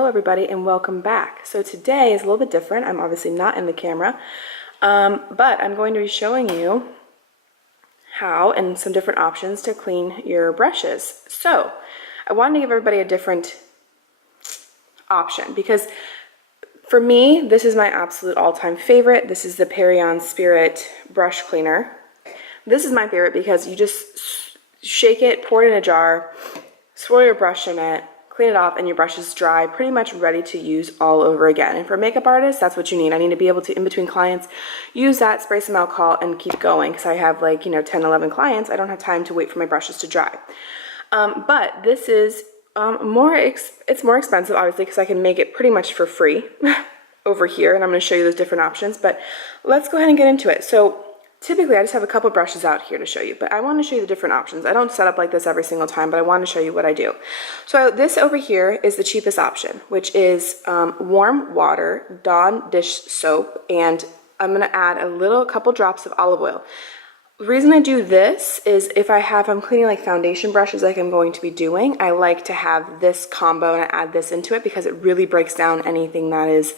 Hello everybody and welcome back. So today is a little bit different. I'm obviously not in the camera, but I'm going to be showing you how and some different options to clean your brushes. So I wanted to give everybody a different option because for me, this is my absolute all-time favorite. This is the Perion Spirit brush cleaner. This is my favorite because you just shake it, pour it in a jar, swirl your brush in it, clean it off, and your brush is dry, pretty much ready to use all over again. And for a makeup artist, that's what you need. I need to be able to, in between clients, use that, spray some alcohol, and keep going because I have 10, 11 clients. I don't have time to wait for my brushes to dry. But this is it's more expensive, obviously, because I can make it pretty much for free over here, and I'm going to show you those different options. But let's go ahead and get into it. So typically, I just have a couple brushes out here to show you, but I want to show you the different options. I don't set up like this every single time, but I want to show you what I do. So this over here is the cheapest option, which is warm water, Dawn dish soap, and I'm going to add a couple drops of olive oil. The reason I do this is if I'm cleaning like foundation brushes like I'm going to be doing, I like to have this combo and I add this into it because it really breaks down anything that is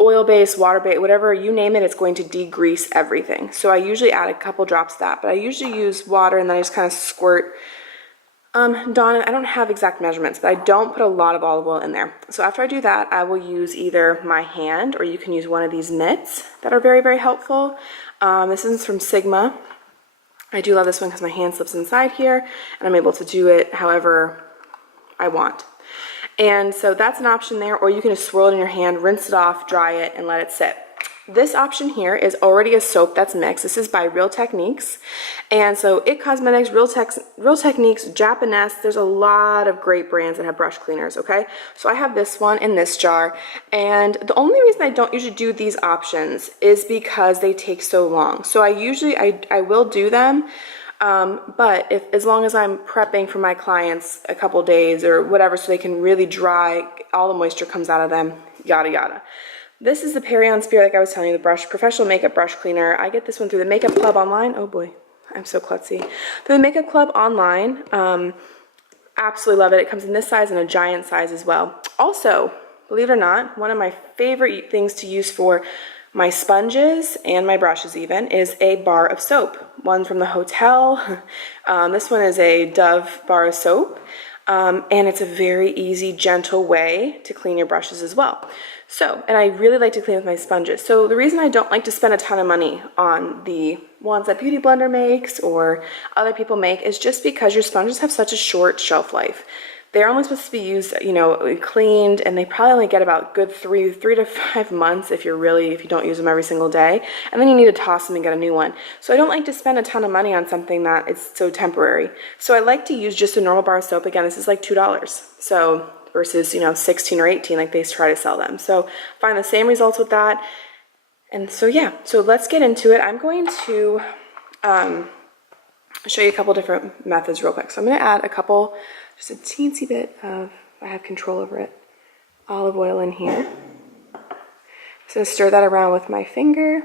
oil-based, water-based, whatever you name it, it's going to degrease everything. So I usually add a couple drops of that, but I usually use water and then I just kind of squirt Dawn. I don't have exact measurements, but I don't put a lot of olive oil in there. So after I do that, I will use either my hand or you can use one of these mitts that are very, very helpful. This is from Sigma. I do love this one because my hand slips inside here and I'm able to do it however I want. And so that's an option there, or you can just swirl it in your hand, rinse it off, dry it, and let it sit. This option here is already a soap that's mixed. This is by Real Techniques. And so It Cosmetics, Real Techniques, Japanese, there's a lot of great brands that have brush cleaners, okay? So I have this one in this jar. And the only reason I don't usually do these options is because they take so long. So I will do them. But as long as I'm prepping for my clients a couple days or whatever so they can really dry, all the moisture comes out of them, yada yada. This is the Perion Spirit, like I was telling you, the professional makeup brush cleaner. I get this one through the Makeup Club online. Oh boy, I'm so klutzy. Through the Makeup Club online. Absolutely love it. It comes in this size and a giant size as well. Also, believe it or not, one of my favorite things to use for my sponges and my brushes even is a bar of soap. One from the hotel. This one is a Dove bar of soap. And it's a very easy, gentle way to clean your brushes as well. So, and I really like to clean with my sponges. So the reason I don't like to spend a ton of money on the ones that Beauty Blender makes or other people make is just because your sponges have such a short shelf life. They're only supposed to be used, cleaned, and they probably only get about good three to 5 months if you don't use them every single day. And then you need to toss them and get a new one. So I don't like to spend a ton of money on something that is so temporary. So I like to use just a normal bar of soap. Again, this is like $2. So versus, 16 or 18 like they try to sell them. So find the same results with that. And so yeah, so let's get into it. I'm going to show you a couple different methods real quick. So I'm going to add just a teensy bit of, I have control over it, olive oil in here. Just going to stir that around with my finger.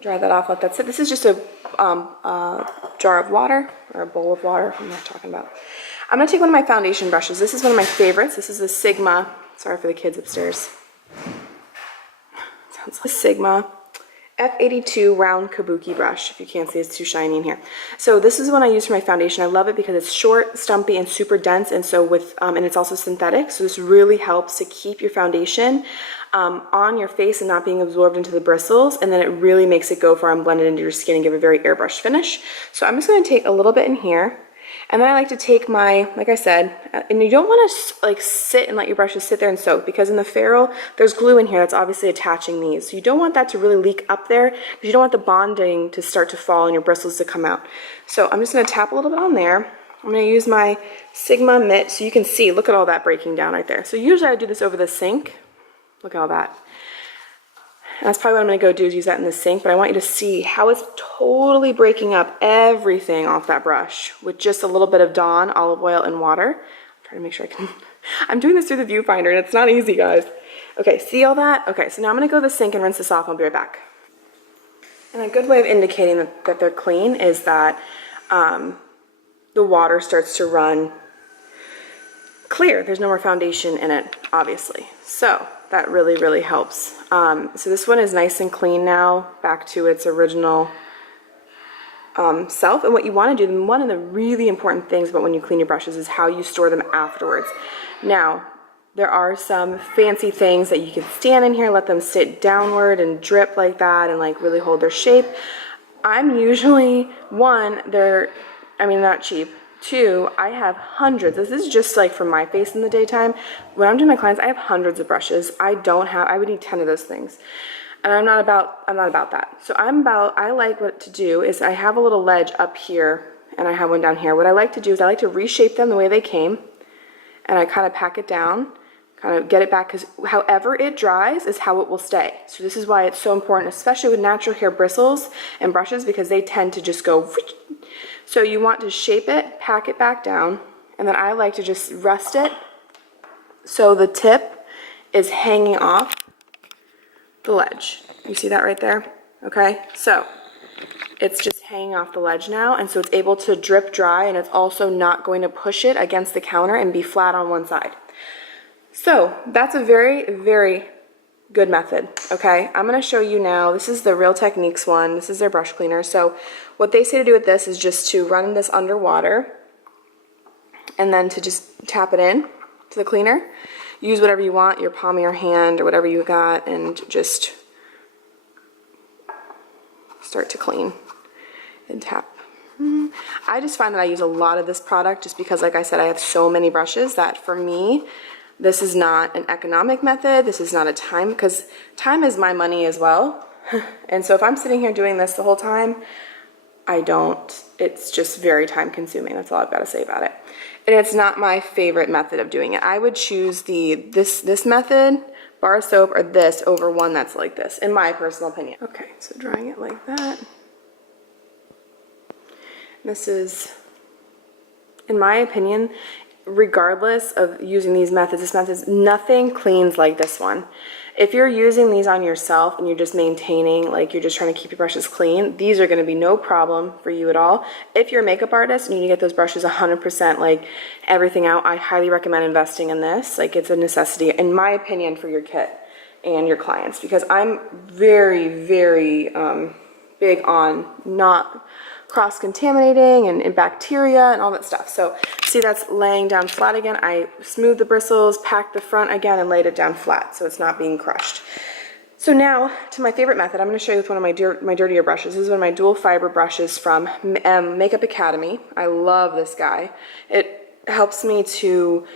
Dry that off, let that sit. This is just a jar of water, or a bowl of water, I'm not talking about. I'm going to take one of my foundation brushes. This is one of my favorites. This is a Sigma, sorry for the kids upstairs. Sounds like a Sigma F82 round kabuki brush. If you can't see, it's too shiny in here. So this is one I use for my foundation. I love it because it's short, stumpy, and super dense, and so and it's also synthetic. So this really helps to keep your foundation on your face and not being absorbed into the bristles, and then it really makes it go far and blend it into your skin and give a very airbrush finish. So I'm just going to take a little bit in here. And then I like to take like I said, and you don't want to sit and let your brushes sit there and soak because in the ferrule, there's glue in here that's obviously attaching these. So you don't want that to really leak up there because you don't want the bonding to start to fall and your bristles to come out. So I'm just going to tap a little bit on there. I'm going to use my Sigma mitt so you can see, look at all that breaking down right there. So usually I do this over the sink. Look at all that. And that's probably what I'm going to go do is use that in the sink, but I want you to see how it's totally breaking up everything off that brush with just a little bit of Dawn, olive oil, and water. I'm trying to make sure I can, I'm doing this through the viewfinder and it's not easy, guys. Okay, see all that? Okay, so now I'm going to go to the sink and rinse this off. I'll be right back. And a good way of indicating that they're clean is that the water starts to run clear. There's no more foundation in it, obviously. So that really, really helps. So this one is nice and clean now, back to its original self. And what you want to do, one of the really important things about when you clean your brushes is how you store them afterwards. Now, there are some fancy things that you can stand in here, let them sit downward and drip like that and like really hold their shape. I'm usually, one, not cheap. Two, I have hundreds. This is just like for my face in the daytime. When I'm doing my clients, I have hundreds of brushes. I would need 10 of those things. And I'm not about that. So I like what to do is I have a little ledge up here and I have one down here. What I like to do is I like to reshape them the way they came, and I kind of pack it down, kind of get it back, because however it dries is how it will stay. So this is why it's so important, especially with natural hair bristles and brushes, because they tend to just go. So you want to shape it, pack it back down, and then I like to just rest it so the tip is hanging off the ledge. You see that right there? Okay, so it's just hanging off the ledge now, and so it's able to drip dry, and it's also not going to push it against the counter and be flat on one side. So that's a very, very good method, okay? I'm gonna show you now, this is the Real Techniques one, this is their brush cleaner. So what they say to do with this is just to run this underwater and then to just tap it in to the cleaner. Use whatever you want, your palm of your hand or whatever you got, and just start to clean and tap. I just find that I use a lot of this product just because, like I said, I have so many brushes that for me, this is not an economic method. This is not a time, because time is my money as well. And so if I'm sitting here doing this the whole time, it's just very time consuming. That's all I've got to say about it. And it's not my favorite method of doing it. I would choose this method, bar soap, or this over one that's like this, in my personal opinion. Okay, so drying it like that. This is, in my opinion, regardless of using these methods, nothing cleans like this one. If you're using these on yourself and you're just maintaining, like you're just trying to keep your brushes clean, these are going to be no problem for you at all. If you're a makeup artist and you need to get those brushes 100% like everything out, I highly recommend investing in this. Like, it's a necessity, in my opinion, for your kit and your clients, because I'm very, very big on not cross-contaminating and bacteria and all that stuff. So see, that's laying down flat again. I smoothed the bristles, packed the front again, and laid it down flat so it's not being crushed. So now to my favorite method. I'm going to show you with one of my dirtier brushes. This is one of my dual fiber brushes from Makeup Academy. I love this guy. It helps me to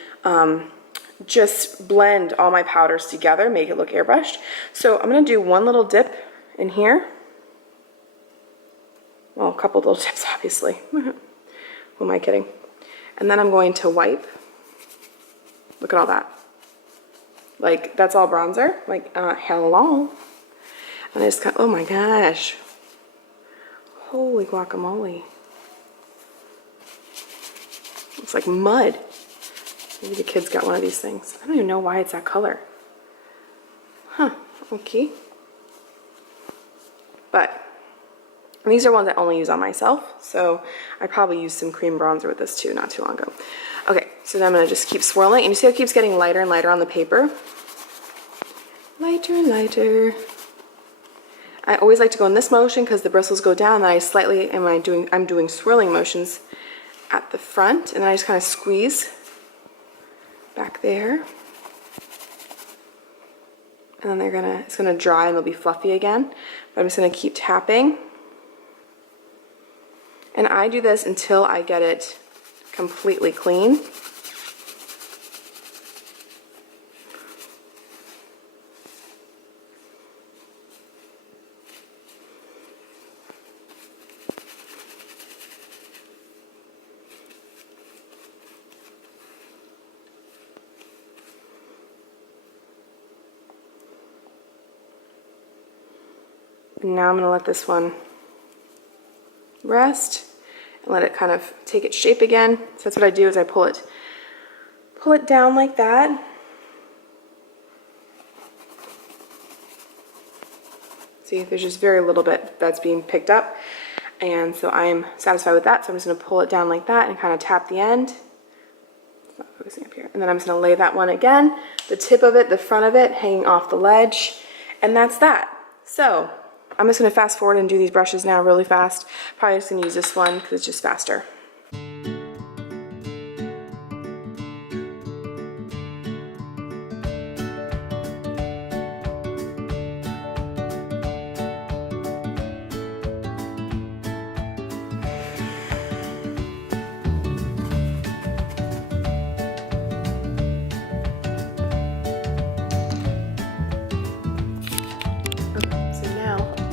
just blend all my powders together, make it look airbrushed. So I'm going to do one little dip in here. Well, a couple little tips, obviously. Who am I kidding? And then I'm going to wipe. Look at all that. Like, that's all bronzer. Like, hello. And I just got, oh my gosh. Holy guacamole. Looks like mud. Maybe the kids got one of these things. I don't even know why it's that color. Huh, okay. But these are ones I only use on myself, so I probably used some cream bronzer with this too not too long ago. Okay, so then I'm gonna just keep swirling, and you see how it keeps getting lighter and lighter on the paper? Lighter and lighter. I always like to go in this motion because the bristles go down, and I slightly, I'm doing swirling motions at the front, and then I just kind of squeeze back there. And then it's gonna dry and they'll be fluffy again. But I'm just gonna keep tapping. And I do this until I get it completely clean. And now I'm going to let this one rest and let it kind of take its shape again. So that's what I do, is I pull it down like that. See, there's just very little bit that's being picked up, and so I'm satisfied with that. So I'm just going to pull it down like that and kind of tap the end. It's not focusing up here. And then I'm just gonna lay that one again, the tip of it, the front of it, hanging off the ledge, and that's that. So I'm just gonna fast forward and do these brushes now really fast. Probably just gonna use this one because it's just faster.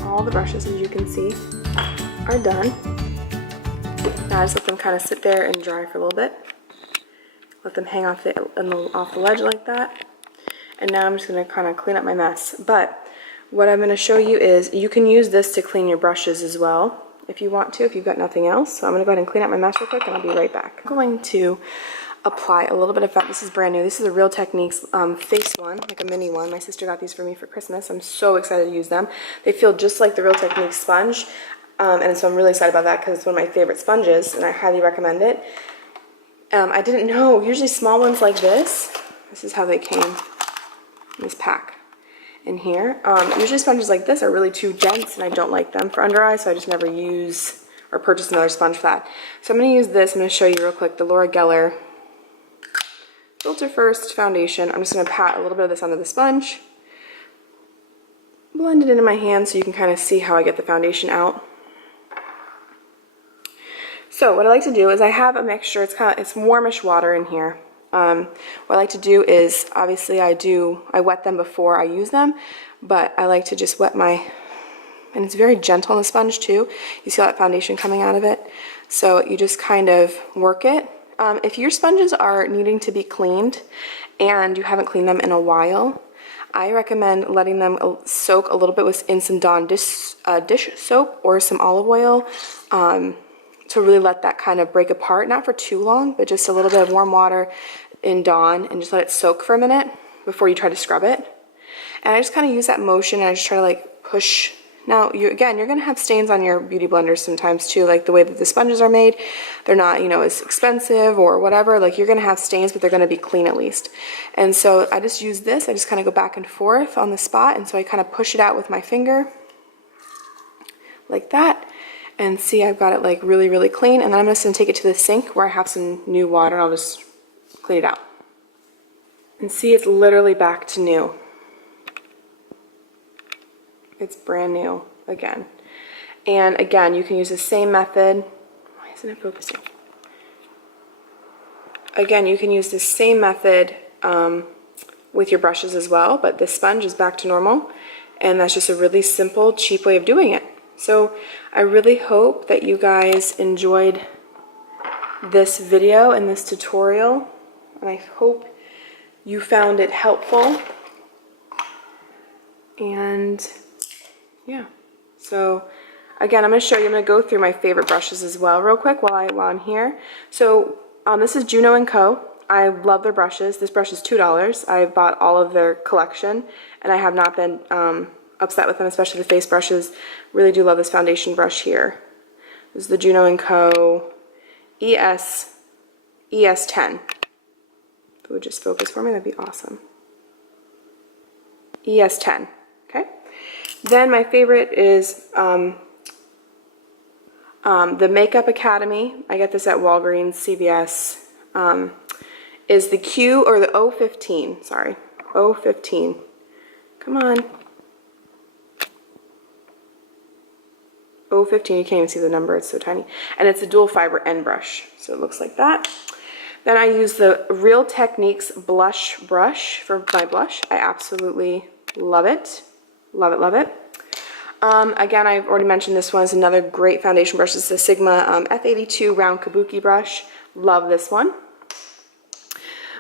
All the brushes, as you can see, are done. Now I just let them kind of sit there and dry for a little bit. Let them hang off the ledge like that. And now I'm just going to kind of clean up my mess. But what I'm going to show you is you can use this to clean your brushes as well if you want to, if you've got nothing else. So I'm going to go ahead and clean up my mess real quick and I'll be right back. I'm going to apply a little bit of fat. This is brand new. This is a Real Techniques face one, like a mini one. My sister got these for me for Christmas. I'm so excited to use them. They feel just like the Real Techniques sponge, and so I'm really excited about that because it's one of my favorite sponges, and I highly recommend it. I didn't know, usually small ones like this is how they came in this pack in here. Usually sponges like this are really too dense, and I don't like them for under eyes, so I just never use or purchase another sponge for that. So I'm going to use this. I'm going to show you real quick the Laura Geller Filter First foundation. I'm just going to pat a little bit of this onto the sponge, blend it into my hand so you can kind of see how I get the foundation out. So what I like to do is I have a mixture. It's warmish water in here. What I like to do is, obviously I wet them before I use them, but I like to just wet my, and it's very gentle on the sponge too. You see all that foundation coming out of it? So you just kind of work it. If your sponges are needing to be cleaned and you haven't cleaned them in a while, I recommend letting them soak a little bit in some Dawn dish soap or some olive oil to really let that kind of break apart, not for too long, but just a little bit of warm water in Dawn and just let it soak for a minute before you try to scrub it. And I just kind of use that motion and I just try to like push. Now, you're going to have stains on your beauty blenders sometimes too, like the way that the sponges are made. They're not, as expensive or whatever. Like, you're going to have stains, but they're going to be clean at least. And so I just use this. I just kind of go back and forth on the spot. And so I kind of push it out with my finger like that. And see, I've got it like really, really clean. And then I'm just going to take it to the sink where I have some new water and I'll just clean it out. And see, it's literally back to new. It's brand new again. And again, you can use the same method. Why isn't it focusing? Again, you can use the same method with your brushes as well, but this sponge is back to normal. And that's just a really simple, cheap way of doing it. So I really hope that you guys enjoyed this video and this tutorial. And I hope you found it helpful. And yeah, so again, I'm going to show you, I'm going to go through my favorite brushes as well real quick while I'm here. So this is Juno & Co. I love their brushes. This brush is $2. I bought all of their collection and I have not been upset with them, especially the face brushes. Really do love this foundation brush here. This is the Juno & Co. ES10. If it would just focus for me, that'd be awesome. ES10, okay? Then my favorite is the Makeup Academy. I get this at Walgreens, CVS. Is the Q, or the 015, sorry. 015. Come on. 015, you can't even see the number, it's so tiny. And it's a dual fiber end brush, so it looks like that. Then I use the Real Techniques blush brush for my blush. I absolutely love it. Love it, love it. Again, I've already mentioned this one is another great foundation brush. It's the Sigma F82 round kabuki brush. Love this one.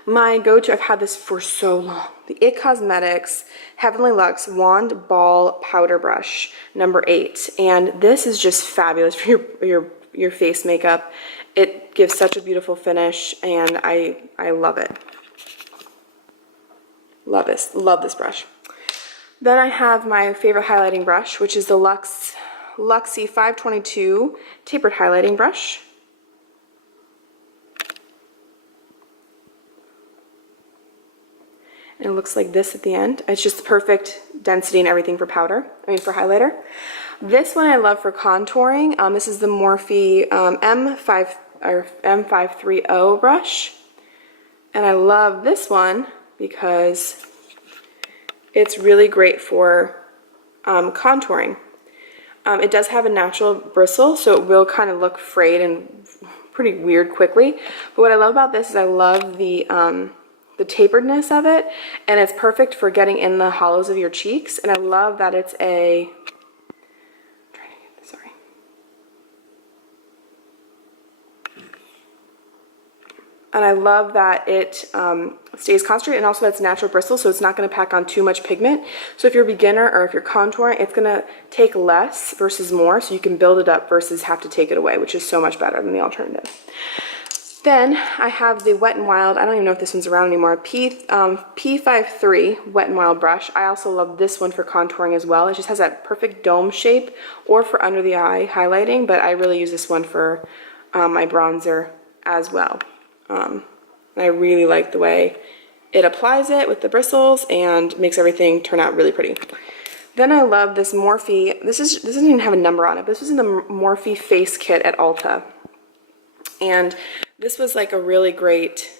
My go-to, I've had this for so long, the IT Cosmetics Heavenly Luxe Wand Ball Powder Brush, number 8. And this is just fabulous for your face makeup. It gives such a beautiful finish, and I love it. Love this brush. Then I have my favorite highlighting brush, which is the Luxie 522 tapered highlighting brush. and it looks like this at the end. It's just the perfect density and everything for powder, for highlighter. This one I love for contouring. This is the Morphe M530 brush. And I love this one because it's really great for contouring. It does have a natural bristle, so it will kind of look frayed and pretty weird quickly. But what I love about this is I love the taperedness of it, and it's perfect for getting in the hollows of your cheeks. And I love that it's a, and I love that it stays concentrated, and also that's natural bristle, so it's not going to pack on too much pigment. So if you're a beginner or if you're contouring, it's going to take less versus more, so you can build it up versus have to take it away, which is so much better than the alternative. Then I have the Wet n Wild, I don't even know if this one's around anymore, P53 Wet n Wild brush. I also love this one for contouring as well. It just has that perfect dome shape, or for under the eye highlighting, but I really use this one for my bronzer as well. I really like the way it applies it with the bristles and makes everything turn out really pretty. Then I love this Morphe, this doesn't even have a number on it, but this was in the Morphe face kit at Ulta. And this was like a really great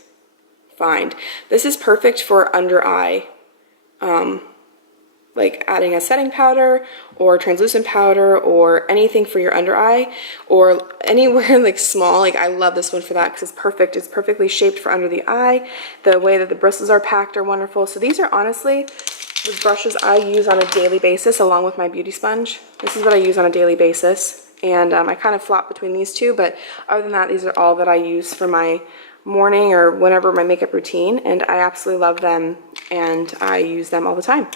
find. This is perfect for under eye, like adding a setting powder or translucent powder or anything for your under eye, or anywhere like small. Like I love this one for that because it's perfect. It's perfectly shaped for under the eye. The way that the bristles are packed are wonderful. So these are honestly the brushes I use on a daily basis along with my beauty sponge. This is what I use on a daily basis. And I kind of flop between these two, but other than that, these are all that I use for my morning or whenever my makeup routine, and I absolutely love them, and I use them all the time.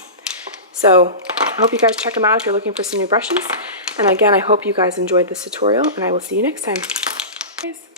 So I hope you guys check them out if you're looking for some new brushes. And again, I hope you guys enjoyed this tutorial, and I will see you next time. Guys.